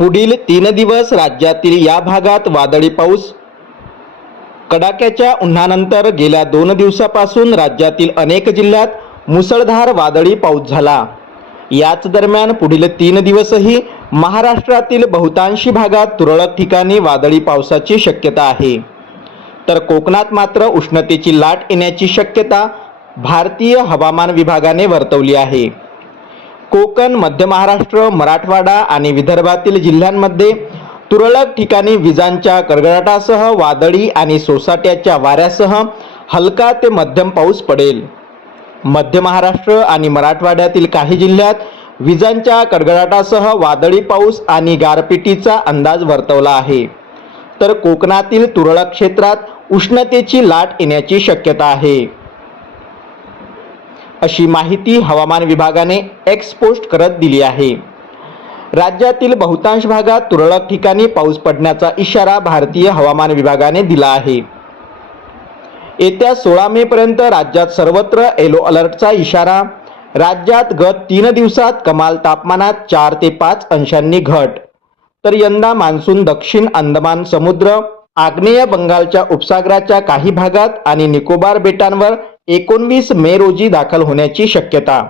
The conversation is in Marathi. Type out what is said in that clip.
पुढील तीन दिवस राज्यातील या भागात वादळी पाऊस. कडाक्याच्या उन्हानंतर गेल्या दोन दिवसापासून राज्यातील अनेक जिल्ह्यात मुसळधार वादळी पाऊस झाला. याच दरम्यान पुढील तीन दिवसही महाराष्ट्रातील बहुतांशी भागात तुरळक ठिकाणी वादळी पावसाची शक्यता आहे. तर कोकणात मात्र उष्णतेची लाट येण्याची शक्यता भारतीय हवामान विभागाने वर्तवली आहे. कोकण मध्य महाराष्ट्र मराठवाडा आणि विदर्भातील जिल्ह्यांमध्ये तुरळक ठिकाणी विजांच्या कडकडाटासह वादळी आणि सोसाट्याच्या वाऱ्यासह हलका ते मध्यम पाऊस पडेल. मध्य महाराष्ट्र आणि मराठवाड्यातील काही जिल्ह्यात विजांच्या कडकडाटासह वादळी पाऊस आणि गारपिटीचा अंदाज वर्तवला आहे. तर कोकणातील तुरळक क्षेत्रात उष्णतेची लाट येण्याची शक्यता आहे. अशी माहिती हवामान विभागाने एक्स पोस्ट करत दिली आहे. राज्यातील बहुतांश भागात तुरळक ठिकाणी पाऊस पडण्याचा इशारा भारतीय हवामान विभागाने दिला आहे. येत्या सोळा मे पर्यंत राज्यात सर्वत्र येलो अलर्टचा इशारा राज्यात गत तीन दिवसात कमाल तापमानात चार ते पाच अंशांनी घट. तर यंदा मान्सून दक्षिण अंदमान समुद्र आग्नेय बंगालच्या उपसागराच्या काही भागात आणि निकोबार बेटांवर एकोणवीस मे रोजी दाखल होण्याची शक्यता.